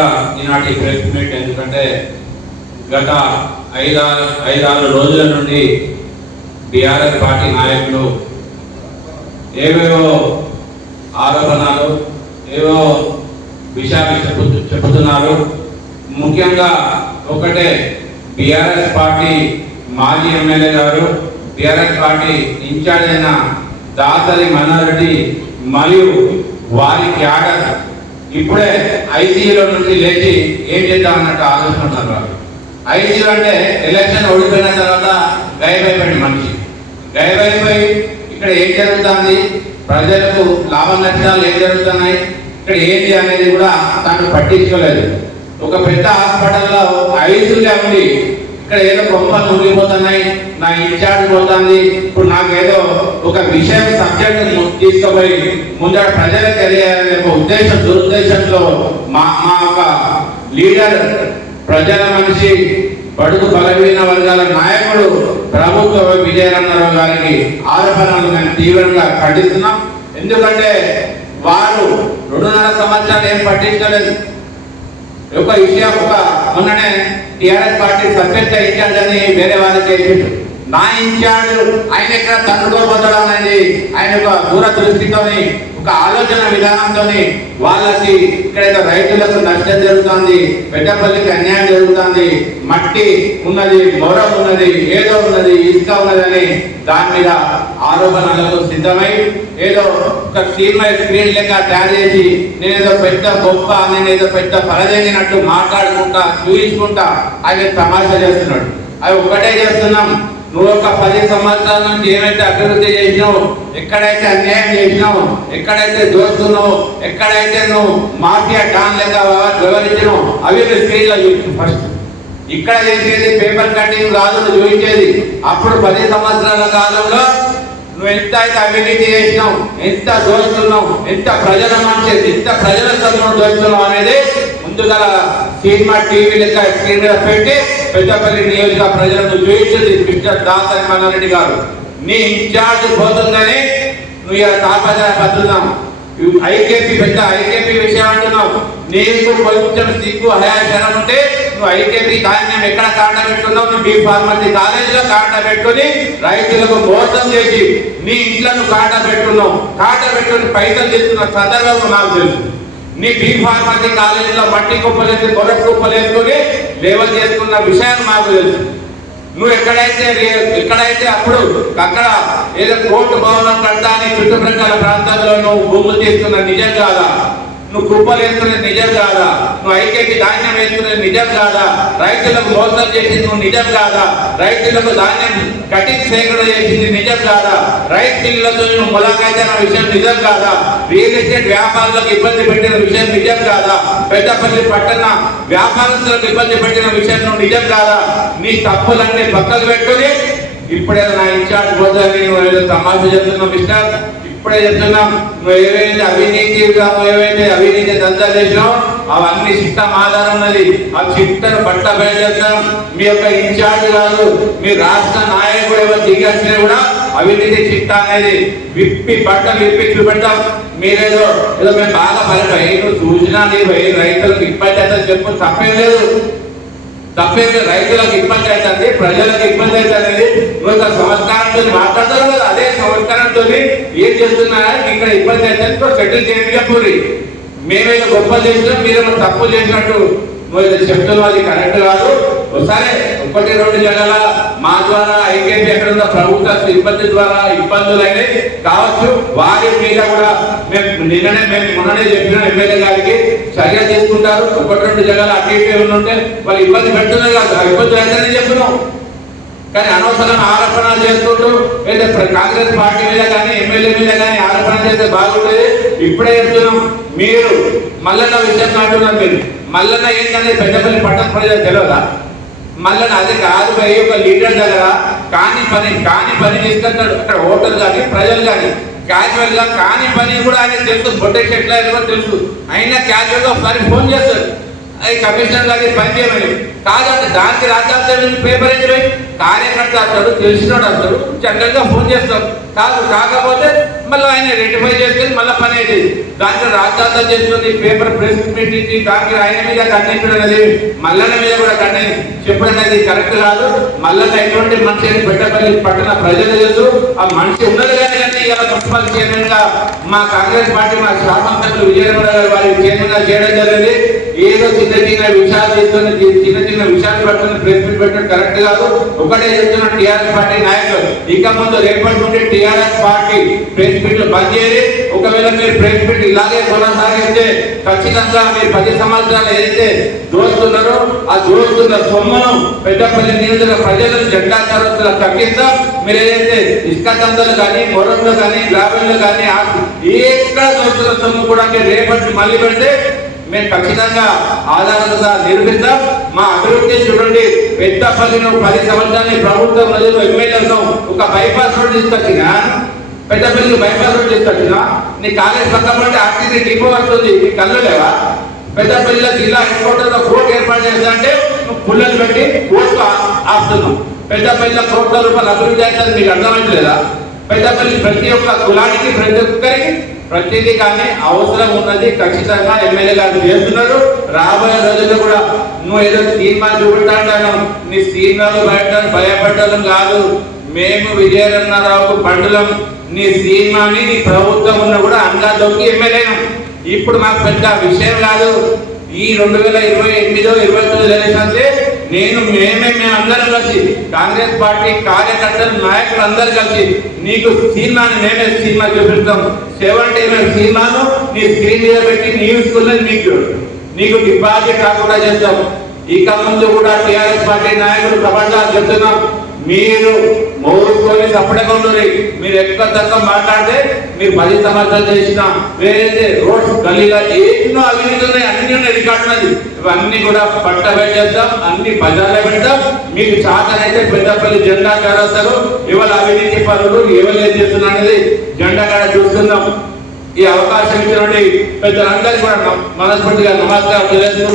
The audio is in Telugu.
ముఖ్యంగా ఈనాటి ప్రెస్ మీట్ ఎందుకంటే గత ఐదారు రోజుల నుండి బీఆర్ఎస్ పార్టీ నాయకులు ఏవేవో ఆరోపణలు ఏవో విషయాలు చెబుతున్నారు. ముఖ్యంగా ఒకటే, బీఆర్ఎస్ పార్టీ మాజీ ఎమ్మెల్యే గారు, బీఆర్ఎస్ పార్టీ ఇన్ఛార్జ్ అయిన దాసరి మన్నారెడ్డి మరియు వారి క్యాడర్ ఇప్పుడే ఐసీయూలో నుంచి లేచి ఏం చేద్దామన్నట్టు ఆలోచన ఉన్నారు. ఐసీయూ అంటే ఎలక్షన్ ఓడిపోయిన తర్వాత గైబైపోయిన మనిషి, గైబైపోయి ఇక్కడ ఏం జరుగుతుంది, ప్రజలకు లాభం నష్టాలు ఏం జరుగుతున్నాయి, ఇక్కడ ఏంటి అనేది కూడా తను పట్టించుకోలేదు. ఒక పెద్ద హాస్పిటల్లో ఐసీయూలో ఉంది, ఇక్కడ ఏదో కొంపలు ముగిపోతున్నాయి, నా ఇన్ఛార్జ్ పోతుంది, ఇప్పుడు నాకు ఏదో ఒక విషయం సబ్జెక్ట్ తీసుకుపోయి ముందర ప్రజలకు తెలియాలనే ఒక దురుద్దేశంతో మా ఒక లీడర్, ప్రజల మనిషి, బడుగు బలహీన వర్గాల నాయకుడు ప్రభుత్వ విజయరంగారావు గారికి ఆరోపణలు మేము తీవ్రంగా ఖండిస్తున్నాం. ఎందుకంటే వారు 2.5 సంవత్సరాలు ఏం పట్టించలేదు. ఒక విషయం, ఒక మొన్ననే టీఆర్ఎస్ పార్టీ సభ్యత ఇన్ఛార్జ్ అని వేరే వాళ్ళకి చేసిండు. నా ఇన్ఛార్జ్ ఆయన ఎక్కడ తండ్రుకోపోతాడు అనేది ఆయన ఒక దూరదృష్టితోని, ఒక ఆలోచన విధానంతో వాళ్ళకి ఇక్కడైతే రైతులకు నష్టం జరుగుతుంది, పెద్దపల్లికి అన్యాయం జరుగుతుంది, మట్టి ఉన్నది, మొరం ఉన్నది, ఏదో ఉన్నది, ఇసుక ఉన్నదని దాని మీద ఆరోపణలకు సిద్ధమై ఏదో ఒక స్క్రీన్ లెక్క తయారు చేసి నేనేదో పెద్ద గొప్ప, నేనేదో పెద్ద పరదగినట్టు మాట్లాడుకుంటా చూయించుకుంటా ఆయన తమాషా చేస్తున్నాడు. అవి ఒకటే చేస్తున్నాం, నువ్వు ఒక 10 సంవత్సరాల నుంచి ఏమైతే అభివృద్ధి చేసినావు, ఎక్కడైతే అన్యాయం చేసినావు, ఎక్కడైతే దోస్తున్నావు, ఎక్కడైతే నువ్వు మాఫియా డాన్ లెక్క వివరించినావు అవి స్క్రీన్లో చూపించు. ఫస్ట్ ఇక్కడ చేసేది పేపర్ కటింగ్ కాదు, చూపించేది. అప్పుడు 10 సంవత్సరాల కాలంలో నువ్వు ఎంత అయితే అవినీతి చేసినావు, ఎంత దోస్తున్నావు, ఎంత ప్రజల మనిషి, ఎంత ప్రజల సొమ్మును దోస్తున్నావు అనేది ముందుగా సినిమా టీవీ లెక్క స్క్రీన్ మీద పెట్టి పెద్దపల్లి నియోజక ప్రజలను చూపించింది మిస్టర్ దాసరి మన్నారెడ్డి గారు. నీ ఇన్ఛార్జ్ పోతుందని నువ్వు ఇలా తాపత్రయపడుతున్నావు. ఐకేపీ విషయం అంటున్నావు. నీకు కొంచెం సిగ్గు హయాశనం ఉంటే నువ్వు ఐకేపీ ధాన్యం ఎక్కడ కాంట పెట్టుకున్నావు, నువ్వు బీ ఫార్మసీ కాలేజీలో కాంట పెట్టుకుని రైతులకు మోసం చేసి నీ ఇంట్లో కాంట పెట్టుకున్నావు. కాంట పెట్టుకుని పైసలు తీసుకున్న సందర్భంగా నాకు తెలుసు. నీ బీ ఫార్మసీ కాలేజీలో మట్టి కుప్పలేసి గొర్రె కుప్పలేసుకుని లేవల్ చేసుకున్న విషయాన్ని మాకు తెలుసు. నువ్వు ఎక్కడైతే అప్పుడు అక్కడ ఏదో కోర్టు భవనం కడతా అని చుట్టుప్రక్కల ప్రాంతాల్లో నువ్వు భూములు తీసుకున్న నిజం కాదా? నువ్వు కుప్పలు వేసుకునేది నిజం కాదా? నువ్వు ఐకేపీ ధాన్యం వేసుకునేది నిజం కాదా? రైతులకు మోసం చేసింది నువ్వు నిజం కాదా? రైతులకు ధాన్యం కటింగ్ సేకరణ చేసింది నిజం కాదా? రైతు పిల్లలతో నువ్వు ములాఖైన విషయం నిజం కాదా? రియల్ ఎస్టేట్ వ్యాపారులకు ఇబ్బంది పెట్టిన విషయం నిజం కాదా? పెద్దపల్లి పట్టణ వ్యాపారస్తులకు ఇబ్బంది పెట్టిన విషయం నువ్వు నిజం కాదా? నీ తప్పులన్నీ పక్కకు పెట్టుకుని ఇప్పుడే నా ఇన్ఛార్జ్ పోతుంది నువ్వు ఏదో తమాషా చేస్తున్నావు మిస్టర్. ఇప్పుడే చెప్తున్నాం, నువ్వు ఏవైతే అవినీతి దందా చేసినావు అవన్నీ సిస్టమ్ ఆధారం ఉన్నది. ఆ చిట్టను బట్ట బయట చేస్తాం. మీ యొక్క ఇన్ఛార్జ్ కాదు, మీ రాష్ట్ర నాయకుడు ఎవరు దిగచ్చినా కూడా అవినీతి చిట్టా అనేది విప్పి చూపెడతాం. మీరేదో మేము బాగా పలిపోయి నువ్వు చూసినా నీవు రైతులకు ఇబ్బంది అయితే చెప్పు, తప్పేం లేదు. రైతులకు ఇబ్బంది అవుతుంది, ప్రజలకు ఇబ్బంది అవుతుంది. నువ్వు సంస్కారంతో మాట్లాడతావు కదా, అదే సంస్కారంతో ఏం చేస్తున్నా ఇక్కడ ఇబ్బంది అవుతుంది సెటిల్ చేయండి చెప్పండి. మేమేదో గొప్ప చేసినా మీరేమో తప్పు చేసినట్టు నువ్వు చెప్తున్నావు, అది కరెక్ట్ కాదు. సరే 1-2 జగల మా ద్వారా ఐకేపీ ఎక్కడున్న ప్రభుత్వ సిబ్బంది ద్వారా ఇబ్బందులు అయినాయి కావచ్చు. వారి మీద కూడా మేము మొన్ననే చెప్పిన ఎమ్మెల్యే గారికి చర్య తీసుకుంటారు. 1-2 జగల అటు ఇటు ఉంటే వాళ్ళు ఇబ్బంది పెడుతున్నారు కదా, ఇబ్బందులు అయితేనే చెప్తున్నాం. కానీ అనవసరమైన ఆరోపణలు చేసుకుంటూ లేదా కాంగ్రెస్ పార్టీ మీద కానీ ఎమ్మెల్యే మీద కానీ ఆరోపణ చేస్తే బాగుంటుంది. ఇప్పుడే చెప్తున్నాం, మీరు మల్లన్న విషయం అంటున్నారు. మీరు మల్లన్న ఏంటనేది పెద్దపల్లి పట్టణ ప్రజలకు తెలియదా? మల్లన్న అది కాదు పోయి ఒక లీడర్ దగ్గర కాని పని తీసుకెళ్తాడు. అక్కడ ఓటర్లు కానీ ప్రజలు కానీ క్యాజువల్ గా కాని పని కూడా ఆయన తెలుసు, బొట్టేసి ఎట్లా కూడా తెలుసు. అయినా క్యాజువల్ గా ఒకసారి ఫోన్ చేస్తాడు. అది కమిషనర్ గారికి పని చేయమని కాదంటే దానికి రాజ్యాంగ పేపర్ ఏంటి కార్యకర్త వస్తాడు, తెలిసినోడు వస్తాడు, జనరల్గా ఫోన్ చేస్తాం కాకపోతే మళ్ళీ ఆయన రెటిఫై చేసుకొని మళ్ళీ పని అయితే దాంట్లో రాజ్యాంగం చేసుకుని పేపర్ ప్రెస్ మీట్ ఇచ్చి దానికి ఆయన మీద ఖండించడం అనేది మల్లన్న మీద కూడా చెప్పడం అనేది కరెక్ట్ కాదు. మల్లన్న ఎటువంటి మనిషి పెట్టపల్లి పట్టణ ప్రజలు తెలుసు, ఆ మనిషి ఉన్నది కానీ ఇలా మున్సిపల్ చైర్మన్ గా మా కాంగ్రెస్ పార్టీ మా శాసనసభ్యులు విజయనగర గారు వారి చైర్మన్ గా చేయడం జరిగింది. ఏదో చిన్న చిన్న విషయాలు తీసుకుని చిన్న విషయాలు పట్టుకుని ప్రెస్ మీట్ పెట్టడం కరెక్ట్ కాదు. ఒకటే చెప్తున్న టీఆర్ఎస్ పార్టీ నాయకులు ఇక ముందు రేపటి నుండి టీఆర్ఎస్ పార్టీ ప్రెస్ మీట్లు బంద్ చేయాలి. ఒకవేళ మీరు ప్రెస్ మీట్ ఇలాగే కొనసాగిస్తే ఖచ్చితంగా మీరు 10 సంవత్సరాలు ఏదైతే దోస్తున్నారో ఆ దోస్తున్న సొమ్మును పెద్దపల్లి నియోజక ప్రజలను జెండా తరగతులు తగ్గిస్తాం. మీరు ఏదైతే ఇసుక దందలు కానీ మొరంలో కానీ గ్రామంలో కానీ ఎక్కడ దోస్తున్న సొమ్ము కూడా మీరు రేపటి మళ్ళీ పెడితే మేము ఖచ్చితంగా ఆధారంగా నిరూపిస్తాం. మా అభివృద్ధి చూడండి, పెద్దపల్లిలో 10 సంవత్సరాలు ప్రభుత్వం ప్రజలు ఎమ్మెల్యేలను ఒక బైపాస్ రోడ్ తీసుకొచ్చిన పెద్దపల్లికి బైపాస్ రోడ్ తీసుకొచ్చిన నీ కాలేజ్ పక్కన ఆర్టీసీ డిపో వస్తుంది, నీ కళ్ళు లేవా? పెద్దపల్లిలో జిల్లా హెడ్ క్వార్టర్ లో కోర్టు ఏర్పాటు చేస్తాంటే పుల్లలు పెట్టి కోర్టు ఆపుతున్నాం. పెద్దపల్లిలో కోట్ల రూపాయలు అభివృద్ధి అవుతుంది, మీకు అర్థమైతలేదా? పెద్దపల్లి ప్రతి ఒక్క కులానికి ప్రతి ఒక్కరికి ప్రతిదీ కానీ అవసరం ఉన్నది ఖచ్చితంగా ఎమ్మెల్యే గారు చేస్తున్నారు. రాబోయే రోజుల్లో కూడా నువ్వు ఏదో సినిమా చూపెట్టాను, నీ సినిమాలు భయపడ్డం కాదు. మేము విజయరమణారావుకు పండులం, నీ సినిమాని నీ ప్రభుత్వం ఉన్న కూడా అంగా దొరికి ఎమ్మెల్యేను. ఇప్పుడు మాకు పెద్ద విషయం కాదు. ఈ 2028-29 ఎలక్షన్లే మేమందరం కలిసి కాంగ్రెస్ పార్టీ కార్యకర్తలు నాయకులు అందరూ కలిసి నీకు సినిమాని మేమే సినిమా చూపిస్తాం. 70 సినిమాను నీ స్క్రీన్ మీద పెట్టి న్యూస్కుల్లో నీకు డిపాజిట్ కాకుండా చేస్తాం. ఇక ముందు కూడా టీఆర్ఎస్ పార్టీ నాయకులు ప్రపంచాలు చెప్తున్నాం, మీరు మోసుకొని తప్పడగా ఉండరు. మీరు ఎక్కడ తక్కువ మాట్లాడితే మీరు 10 సంవత్సరాలు చేసిన వేరైతే రోడ్స్ గల్లీగా ఎన్నో అవినీతి ఉన్నాయి, అన్ని ఉన్నాయి, రికార్డు ఉన్నది. ఇవన్నీ కూడా పట్టబెట్టి చేస్తాం, అన్ని బజార్లో పెడతాం. మీకు చాతనైతే పెద్దపల్లి జెండా కాడొస్తారు. ఇవాళ అవినీతి పనులు ఎవరు ఏం చేస్తున్నా అనేది జెండా కాడ చూస్తున్నాం. ఈ అవకాశం ఇచ్చినటువంటి పెద్దలందరికీ కూడా మనస్ఫూర్తిగా నమస్కారం తెలియజేస్తూ